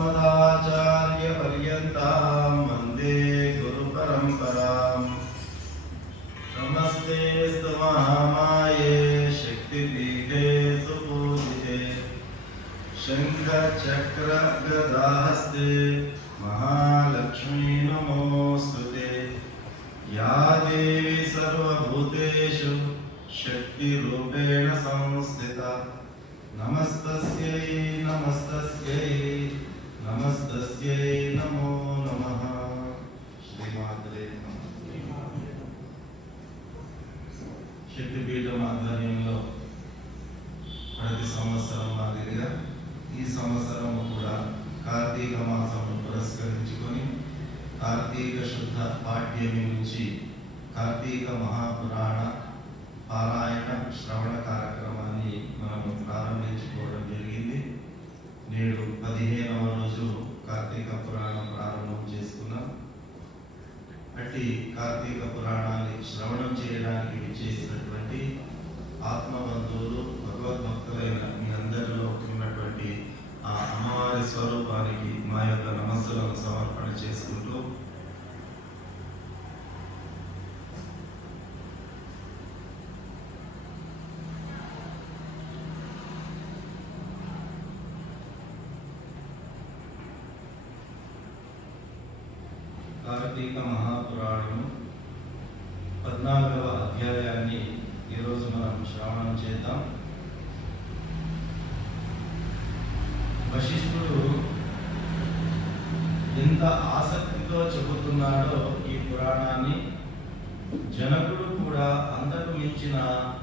Mother Karthika మాసము పురస్కరించుకొని కార్తీక శుద్ధ పాఠ్యమి నుంచి కార్తీక మహాపురాణ పారాయణ శ్రవణ కార్యక్రమాన్ని మనము ప్రారంభించుకోవడం జరిగింది. నేడు పదిహేనవ రోజు కార్తీక పురాణం ప్రారంభం చేసుకున్నాం. అట్టి కార్తీక పురాణాన్ని శ్రవణం చేయడానికి చేసినటువంటి ఆత్మబంధువులు భగవద్భక్తులైన మీ అందరిలో అమ్మవారి స్వరూపానికి మా యొక్క నమస్సులను సమర్పణ చేసుకుంటూ కార్తీక మహాపురాణము పద్నాలుగవ అధ్యాయాన్ని ఈరోజు మనం శ్రవణం చేద్దాం. వశిష్ఠుడు ఎంత ఆసక్తితో చెబుతున్నాడో ఈ పురాణాన్ని జనకుడు కూడా అంతకు మించిన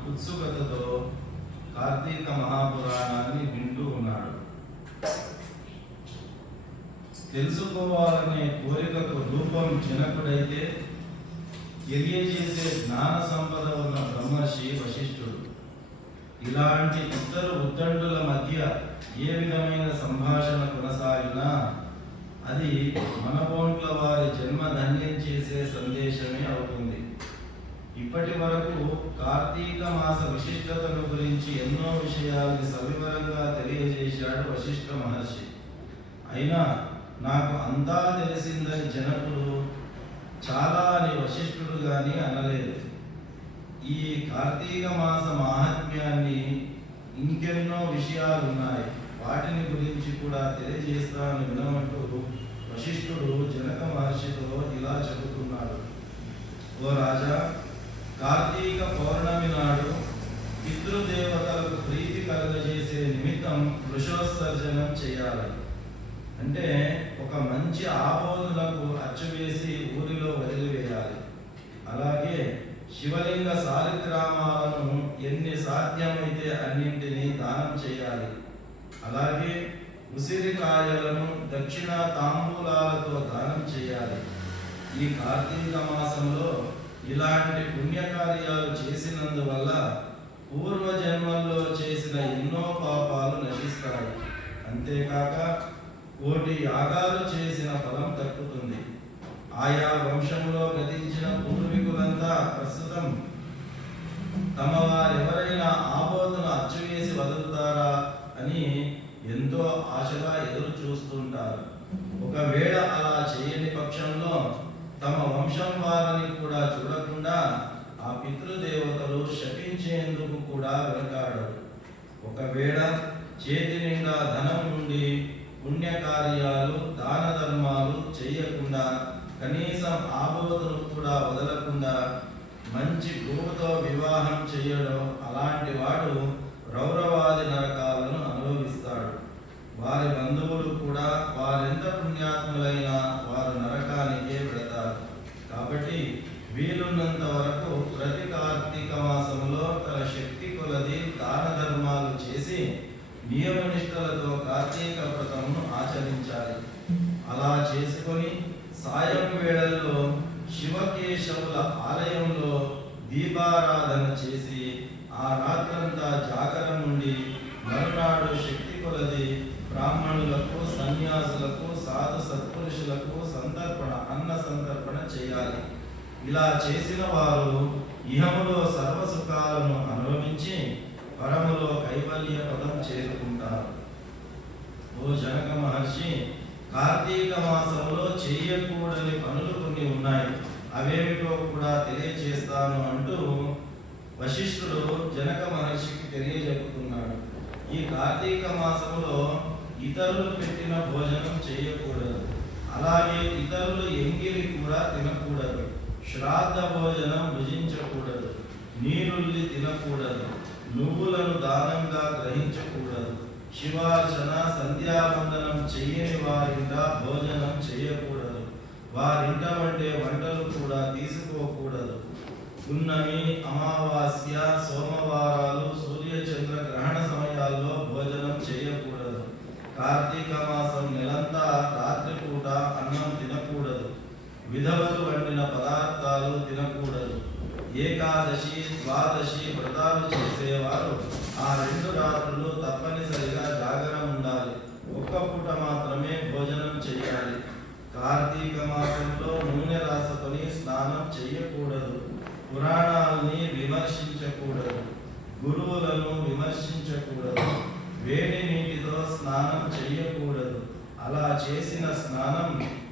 ఉత్సుకతతో కార్తీక మహాపురాణాన్ని వింటూ ఉన్నాడు. తెలుసుకోవాలనే కోరికకు రూపం జనకుడైతే తెలియజేసే జ్ఞాన సంపద ఉన్న బ్రహ్మర్షి వశిష్ఠుడు. ఇలాంటి ఇద్దరు ఉద్దండుల మధ్య ఏ విధమైన సంభాషణ కొనసాగినా అది మనబోంట్ల వారి జన్మ ధన్యం చేసే సందేశమే అవుతుంది. ఇప్పటి వరకు కార్తీక మాస విశిష్టతను గురించి ఎన్నో విషయాల్ని సవివరంగా తెలియజేశాడు వశిష్ఠ మహర్షి. అయినా నాకు అంతా తెలిసిందని జనకుడు చాలా అని వశిష్ఠుడు కానీ అనలేదు. ఈ కార్తీక మాస మాహాత్మ్యాన్ని ఇంకెన్నో విషయాలు ఉన్నాయి. వాటిని గురించి కూడా తెలియజేస్తాను వినమంటూ వశిష్ఠుడు జనక మహర్షితో ఇలా చెబుతున్నాడు. ఓ రాజా కార్తీక పౌర్ణమి నాడు పితృదేవతలకు ప్రీతి కలుగజేసే నిమిత్తం వృషోత్సర్జనం చేయాలి. అంటే ఒక మంచి ఆబోధులకు అచ్చు వేసి ఊరిలో వదిలివేయాలి. అలాగే శివలింగ సాలిగ్రామాలను ఎన్ని సాధ్యమైతే అన్నింటినీ దానం చేయాలి. అలాగే ఉసిరికాయలను దక్షిణ తాంబూలాలతో దానం చేయాలి. ఈ కార్తీక మాసంలో ఇలాంటి పుణ్యకార్యాలు చేసినందువల్ల పూర్వజన్మల్లో చేసిన ఎన్నో పాపాలు నశిస్తాయి. అంతేకాక కోటి యాగాలు చేసిన ఫలం దక్కుతుంది ఆయా వంశంలో గతించిన పూర్వీకులంతా ప్రస్తుత తమ వారెవరైనా ఆపోతను అచ్చువేసి వదులుతారా అని ఎంతో ఆశగా ఎదురు చూస్తుంటారు. ఒకవేళ అలా చేయని పక్షంలో తమ వంశం వారిని కూడా చూడకుండా ఆ పితృదేవతలు శపించేందుకు కూడా వెనకాడరు. ఒకవేళ చేతి నిండా ధనం నుండి పుణ్యకార్యాలు దాన ధర్మాలు చేయకుండా కనీసం ఆబోధను కూడా వదలకుండా మంచి భూమితో వివాహం చేయడం అలాంటి వాడు రౌరవాది నరకాలను అనుభవిస్తాడు. వారి బంధువులు కూడా వారెంత పుణ్యాత్ములైనా వారు నరకానికే పెడతారు కాబట్టి వీలున్నంత వరకు ప్రతి కార్తీక మాసంలో తన శక్తి కొలది దాన ధర్మాలు చేసి నియమనిష్టలతో కార్తీక వ్రతమును ఆచరించాలి. అలా చేసుకొని సాయం వేళల్లో శివకేశవుల ఆలయంలో దీపారాధన చేసి ఆ రాత్రంతా జాగరం నుండి మరునాడు శక్తి కొలది బ్రాహ్మణులకు సన్యాసులకు సాధు సత్పురుషులకు సంతర్పణ అన్న సంతర్పణ చేయాలి. ఇలా చేసిన వారు ఇహములో సర్వ సుఖాలను అనుభవించి పరములో కైవల్య పదం చేరుకుంటారు. ఓ జనక మహర్షి కార్తీక మాసంలో చేయకూడని పనులు కొన్ని ఉన్నాయి. అవేమిటో కూడా తెలియచేస్తాను అంటూ వశిష్ఠుడు జనక మహర్షికి తెలియజెప్పుతున్నాడు. ఈ కార్తీక మాసంలో ఇతరులు పెట్టిన భోజనం చేయకూడదు. అలాగే ఇతరులు ఎంగిలి కూడా తినకూడదు. శ్రాద్ధ భోజనం భుజించకూడదు. నీరుల్లి తినకూడదు. నువ్వులను దానంగా గ్రహించకూడదు. శివార్చన సంధ్యావందనం చేయని వారిగా భోజనం చేయకూడదు. వారింట వండే వంటలు కూడా తీసుకోకూడదు. ఉన్నమి అమావాస్య సోమవారాలు సూర్య చంద్ర గ్రహణ సమయాల్లో భోజనం చేయకూడదు. కార్తీక మాసం నెలంతా రాత్రిపూట అన్నం తినకూడదు. విధవలు వండిన పదార్థాలు తినకూడదు. ఏకాదశి ద్వాదశి వ్రతాలు చేసేవారు ఆ రెండు రాత్రులు తప్పనిసరిగా జాగరం ఉండాలి ఒక్క పూట మాత్రమే భోజనం చేయాలి కార్తీక మాసంలో నూనె రాసుకొని స్నానం చేయకూడదు పురాణాల్ని విమర్శించకూడదు స్పర్శించకూడదు వేడి నీటితో స్నానం చేయకూడదు అలా చేసిన స్నానం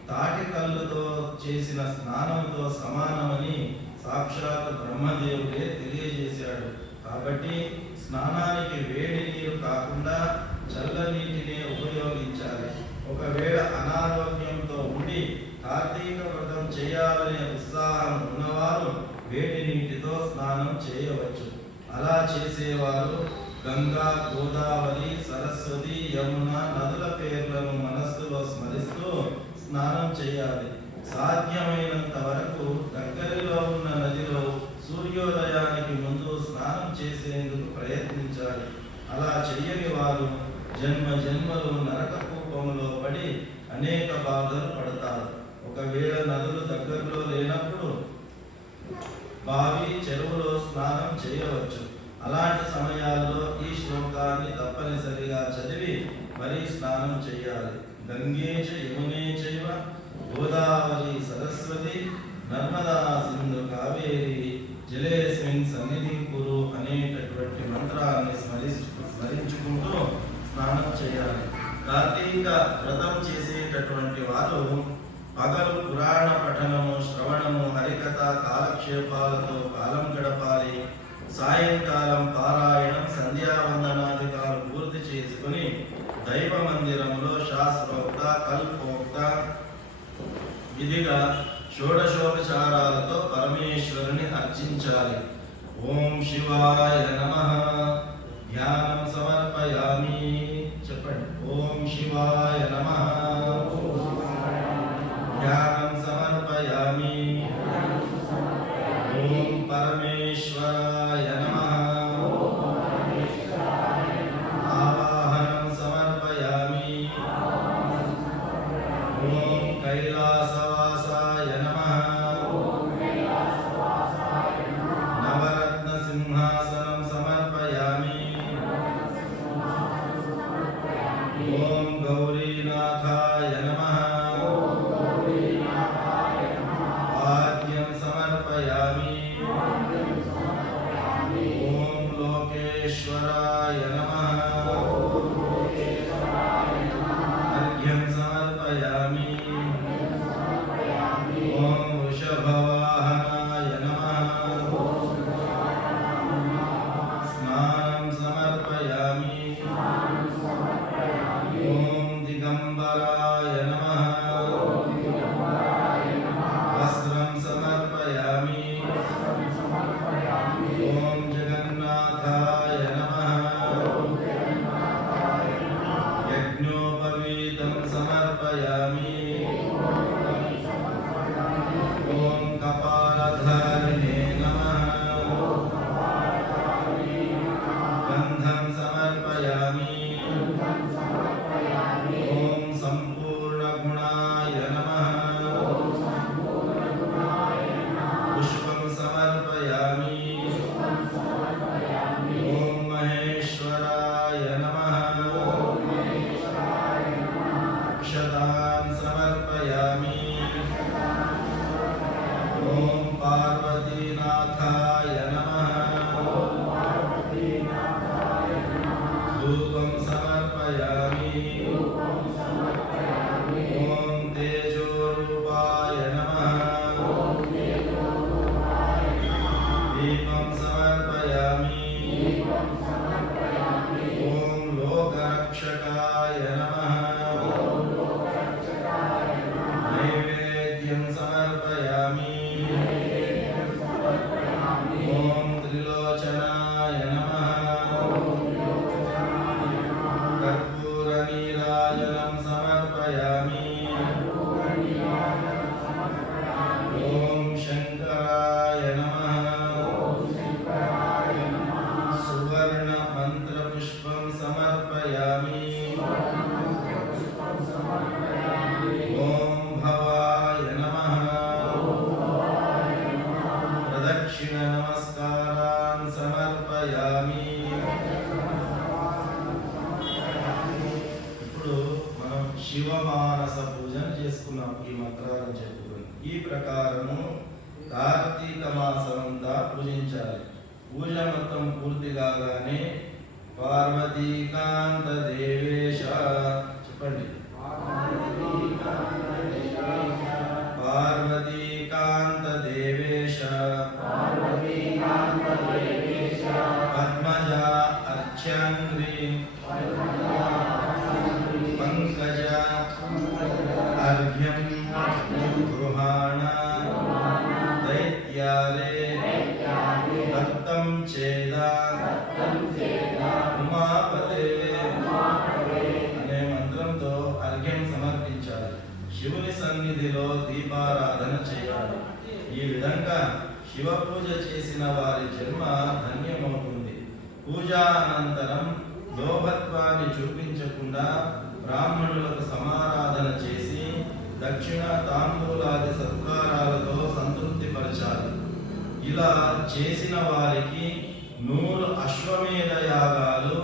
తాటి కళ్ళుతో చేసిన స్నానంతో సమానమని సాక్షాత్ బ్రహ్మదేవుడే తెలియజేశాడు. కాబట్టి స్నానానికి వేడి నీరు కాకుండా చల్ల నీటినే ఉపయోగించాలి. ఒకవేళ అనారోగ్యంతో ఉండి కార్తీక వ్రతం చేయాలనే ఉత్సాహం ఉన్నవారు వేడి నీటితో స్నానం చేయవచ్చు. అలా చేసేవారు గంగా గోదావరి సరస్వతి యమున నదుల పేర్లను మనస్సులో స్మరిస్తూ స్నానం చేయాలి సాధ్యమైనంత వరకు దగ్గరలో ఉన్న నదిలో సూర్యోదయానికి ముందు స్నానం చేసేందుకు ప్రయత్నించాలి అలా చెయ్యని వారు జన్మ జన్మలు నరక కూపంలో పడి అనేక బాధలు పడతారు ఒకవేళ నదులు దగ్గరలో లేనప్పుడు బావి చెరువులో స్నానం చేయవచ్చు అలాంటి సమయాల్లో ఈ శ్లోకాన్ని తప్పనిసరిగా చదివి మరీ స్నానం చేయాలి గంగే చ యమునే చైవ గోదావరి సరస్వతి నర్మదా సింధు కావేరి జలేస్మిన్ సన్నిధి కురు అనేటటువంటి మంత్రాన్ని స్మరిస్తూ స్మరించుకుంటూ స్నానం చేయాలి. కార్తీక వ్రతం చేసేటటువంటి వారు పగలు పురాణ పఠనము శ్రవణము హరికథ కాలక్షేపాలతో కాలం గడపాలి. సాయంకాలం పారాయణం సంధ్యావందనాధికాలు పూర్తి చేసుకుని దైవ మందిరంలో శాస్త్రోక్త కల్పోక్త విధిగా షోడశోపచారాలతో పరమేశ్వరుని అర్చించాలి. ఓం శివాయ నమ. ధ్యానం సమర్పయామి చెప్పండి. ఓం శివాయ నమ। ధ్యానం సమర్పయామి। ఓం పరమేశ్వరాయ నమ। ఆవాహనం సమర్పయామి। ఓం Amará. సన్నిధిలో దీపారాధన చేయాలి. ఈ విధంగా శివ పూజ చేసిన వారి జన్మ ధన్యమవుతుంది. పూజా అనంతరం లోభత్వాన్ని చూపించకుండా బ్రాహ్మణులకు సమారాధన చేసి దక్షిణ తాంబూలాది సత్కారాలతో సంతృప్తిపరచాలి. ఇలా చేసిన వారికి నూరు అశ్వమేధ యాగాలు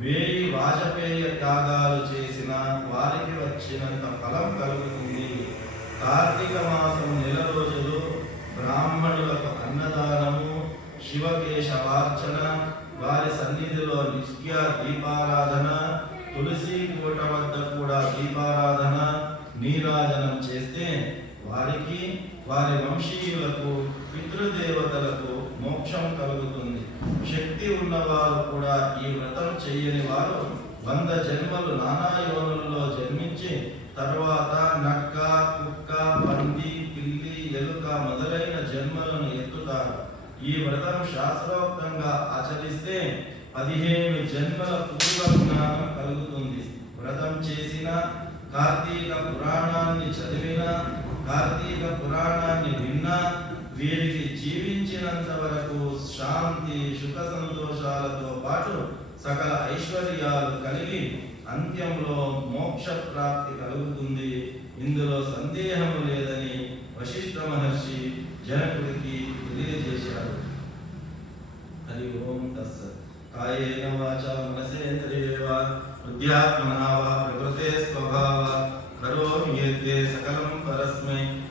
వేయి వాజపేయ యాగాలు చేసిన వారికి వచ్చినంత ఫలం కలుగుతుంది. కార్తీక మాసం నెల రోజులు బ్రాహ్మణులకు అన్నదానము శివకేశవార్చన వారి సన్నిధిలో నిత్య దీపారాధన తులసి కోట వద్ద కూడా దీపారాధన నీరాజనం చేస్తే వారికి వారి వంశీయులకు పితృదేవతలకు మోక్షం కలుగుతుంది. శక్తి ఉన్నవారు కూడా ఈ వ్రతం చేయని వారు వంద జన్మలు నానా ఈ వ్రతం శాస్త్రోక్తంగా ఆచరిస్తే పదిహేను జన్మల పూర్వ జ్ఞానం కలుగుతుంది. వ్రతం చేసిన కార్తీక పురాణాన్ని చదివిన కార్తీక పురాణాన్ని విన్నా వీరికి జీవించినంత వరకు శాంతి సుఖ సంతోషాలతో పాటు సకల ఐశ్వర్యాలు కలిగి అంత్యంలో మోక్ష ప్రాప్తి కలుగుతుంది. ఇందులో సందేహం లేదని వశిష్ఠ మహర్షి జనకుడికి తెలియజేశారు. हरि ओम तत्सत्। कायेन वाचा मनसेन्द्रियेवा बुद्ध्यात्मना वा प्रकृते स्वभावा। करोमि यद्ये सकलं परस्मै।